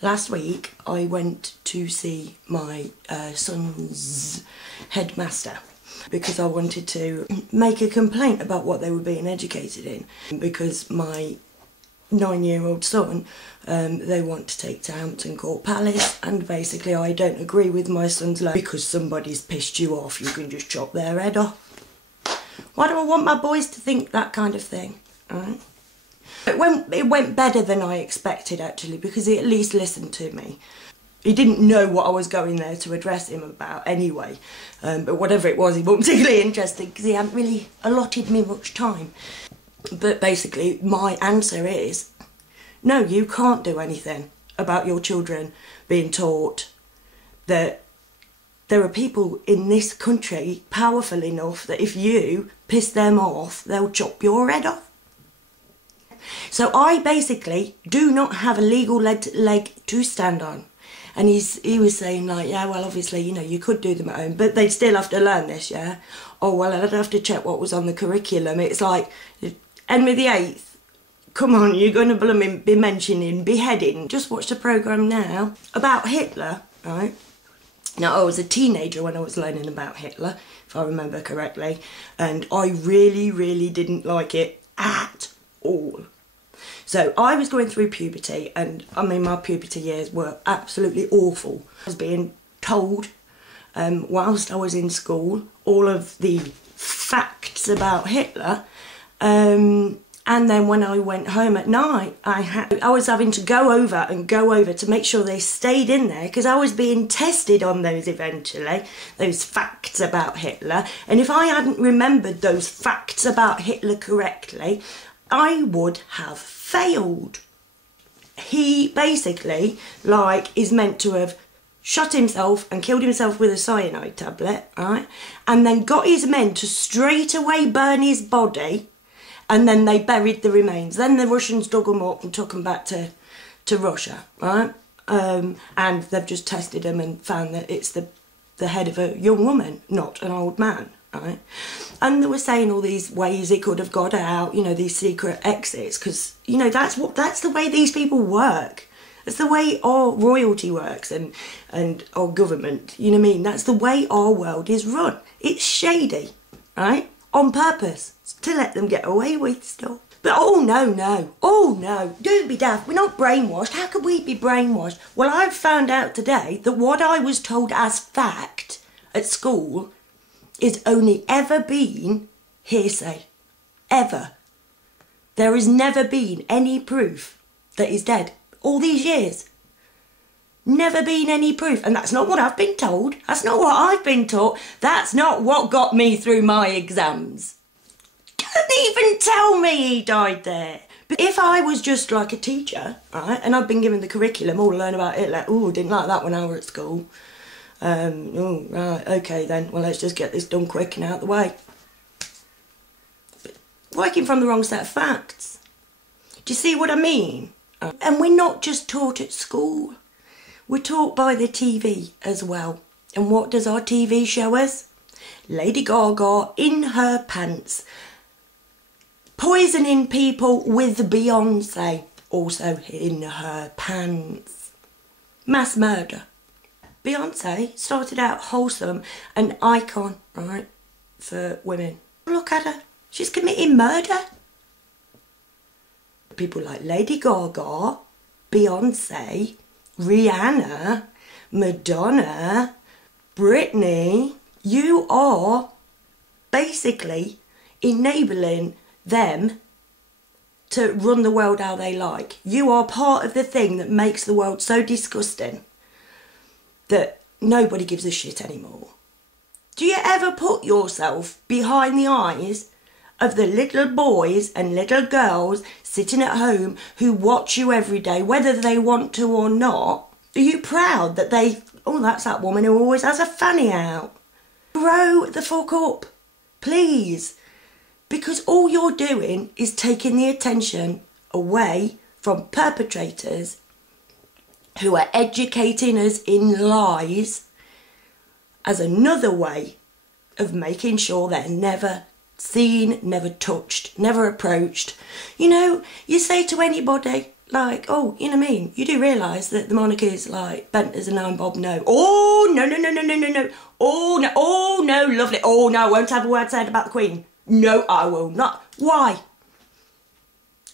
Last week I went to see my son's headmaster because I wanted to make a complaint about what they were being educated in, because my 9-year-old son, they want to take to Hampton Court Palace, and basically I don't agree with my son's learning. Because somebody's pissed you off, you can just chop their head off. Why do I want my boys to think that kind of thing? Right? It went better than I expected, actually, because he at least listened to me. He didn't know what I was going there to address him about anyway, but whatever it was, he wasn't particularly interested because he hadn't really allotted me much time. But basically my answer is, no, you can't do anything about your children being taught that there are people in this country powerful enough that if you piss them off, they'll chop your head off. So I basically do not have a legal leg to stand on. And he was saying, like, yeah, well, obviously, you know, you could do them at home, but they'd still have to learn this, yeah? Oh, well, I'd have to check what was on the curriculum. It's like, Henry VIII, come on, you're going to be mentioning beheading. Just watched a programme now about Hitler, right? Now, I was a teenager when I was learning about Hitler, if I remember correctly, and I really, really didn't like it at all. So I was going through puberty, and I mean, my puberty years were absolutely awful. I was being told, whilst I was in school, all of the facts about Hitler, and then when I went home at night, I was having to go over to make sure they stayed in there, because I was being tested on those eventually, those facts about Hitler. And if I hadn't remembered those facts about Hitler correctly, I would have failed. He basically, like, is meant to have shot himself and killed himself with a cyanide tablet, right? And then got his men to straight away burn his body, and then they buried the remains. Then the Russians dug them up and took them back to Russia, right? And they've just tested them and found that it's the head of a young woman, not an old man, right? And they were saying all these ways he could have got out, you know, these secret exits, because, you know, that's the way these people work. That's the way our royalty works and our government, you know what I mean? That's the way our world is run. It's shady, right? On purpose, to let them get away with stuff. But oh no, don't be daft, we're not brainwashed. How could we be brainwashed? Well, I've found out today that what I was told as fact at school is only ever been hearsay. Ever. There has never been any proof that he's dead. All these years. Never been any proof. And that's not what I've been told. That's not what I've been taught. That's not what got me through my exams. Don't even tell me he died there. But if I was just like a teacher, right, and I've been given the curriculum, all to learn about Hitler, oh, didn't like that when I was at school. Oh, right, okay then, well, let's just get this done quick and out of the way. But working from the wrong set of facts. Do you see what I mean? And we're not just taught at school. We're taught by the TV as well. And what does our TV show us? Lady Gaga in her pants, poisoning people with Beyonce, also in her pants. Mass murder. Beyonce started out wholesome, an icon, right, for women. Look at her. She's committing murder. People like Lady Gaga, Beyonce, Rihanna, Madonna, Britney, you are basically enabling them to run the world how they like. You are part of the thing that makes the world so disgusting that nobody gives a shit anymore. Do you ever put yourself behind the eyes of the little boys and little girls sitting at home who watch you every day, whether they want to or not? Are you proud that oh, that's that woman who always has a fanny out? Grow the fuck up, please. Because all you're doing is taking the attention away from perpetrators who are educating us in lies as another way of making sure they're never seen, never touched, never approached. You know, you say to anybody, Like, oh, you know what I mean? You do realise that the monarchy is like bent as a nine bob no. Oh, no, no, no, no, no, no, no. Oh, no, lovely. Oh, no, I won't have a word said about the Queen. No, I will not. Why?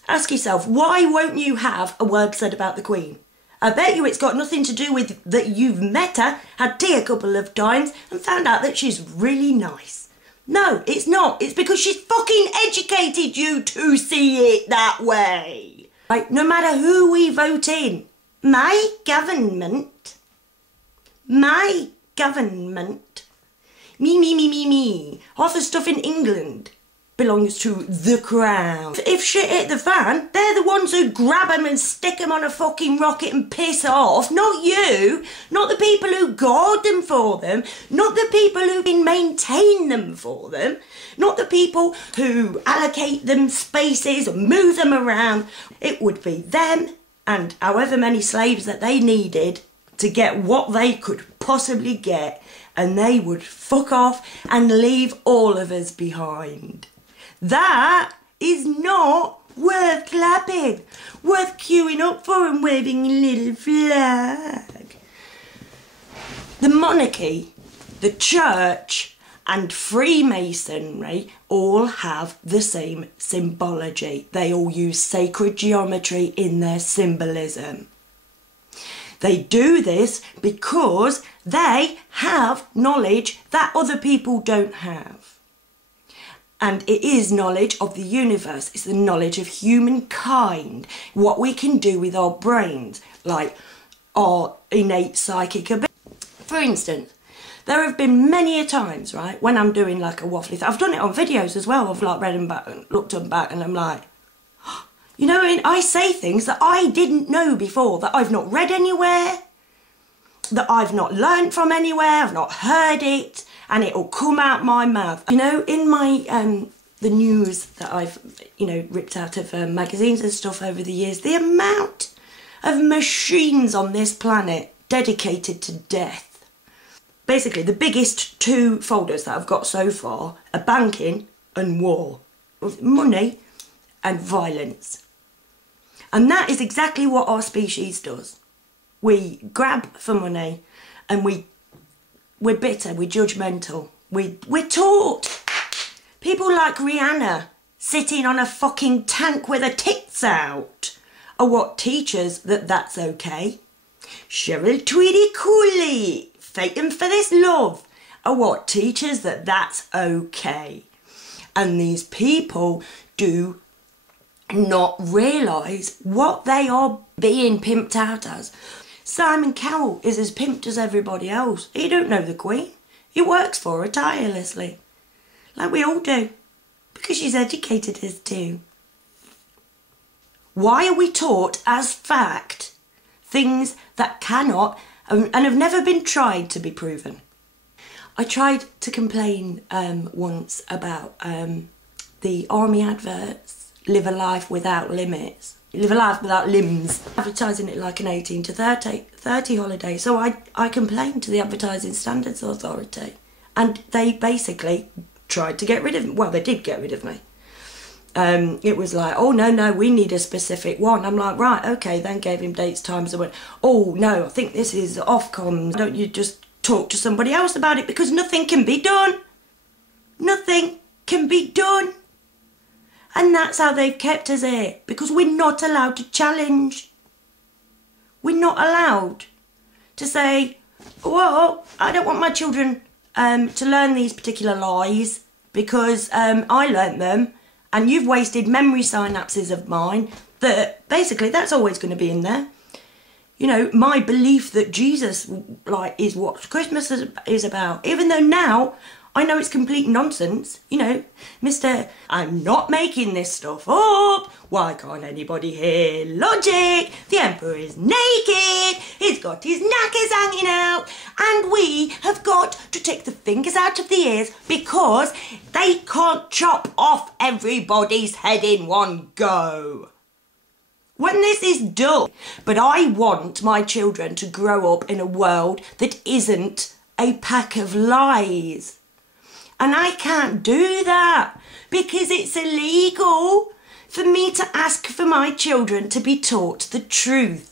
Ask yourself, why won't you have a word said about the Queen? I bet you it's got nothing to do with that you've met her, had tea a couple of times and found out that she's really nice. No, it's not. It's because she's fucking educated you to see it that way. Like, no matter who we vote in, my government, me, half the stuff in England belongs to the Crown. If shit hit the fan, they're the ones who grab them and stick them on a fucking rocket and piss off, not you, not the people who guard them for them, not the people who can maintain them for them, not the people who allocate them spaces or move them around. It would be them and however many slaves that they needed to get what they could possibly get, and they would fuck off and leave all of us behind. That is not worth clapping, worth queuing up for and waving a little flag. The monarchy, the church and Freemasonry all have the same symbology. They all use sacred geometry in their symbolism. They do this because they have knowledge that other people don't have. And it is knowledge of the universe. It's the knowledge of humankind, what we can do with our brains, like our innate psychic ability. For instance, there have been many a times, right, when I'm doing like a waffly thing. I've done it on videos as well. I've like read them back and looked them back and I'm like, you know, I say things that I didn't know before, that I've not read anywhere, that I've not learnt from anywhere, I've not heard it, and it'll come out my mouth. You know, in my, the news that I've, you know, ripped out of magazines and stuff over the years, the amount of machines on this planet dedicated to death. Basically, the biggest two folders that I've got so far are banking and war. Money and violence. And that is exactly what our species does. We grab for money and we're bitter, we're judgmental. We're taught. People like Rihanna sitting on a fucking tank with her tits out are what teaches that that's okay. Cheryl Tweedy Cooley fighting for this love are what teaches that that's okay. And these people do not realise what they are being pimped out as. Simon Cowell is as pimped as everybody else. He don't know the Queen. He works for her tirelessly. Like we all do. Because she's educated us too. Why are we taught as fact things that cannot and have never been tried to be proven? I tried to complain once about the army adverts. Live a life without limits. Live a life without limbs. Advertising it like an 18 to 30 holiday. So I complained to the Advertising Standards Authority. And they basically tried to get rid of me. Well, they did get rid of me. It was like, oh, no, we need a specific one. I'm like, right, okay, then gave him dates, times. I went, oh, no, I think this is Ofcom. Don't you just talk to somebody else about it? Because nothing can be done. Nothing can be done. And that's how they've kept us here, because we're not allowed to challenge. We're not allowed to say, well, I don't want my children to learn these particular lies because I learnt them and you've wasted memory synapses of mine that basically that's always going to be in there. You know, my belief that Jesus is what Christmas is about, even though now I know it's complete nonsense, you know, Mr. I'm not making this stuff up. Why can't anybody hear logic? The Emperor is naked. He's got his knackers hanging out. And we have got to take the fingers out of the ears because they can't chop off everybody's head in one go. When this is done. But I want my children to grow up in a world that isn't a pack of lies. And I can't do that because it's illegal for me to ask for my children to be taught the truth.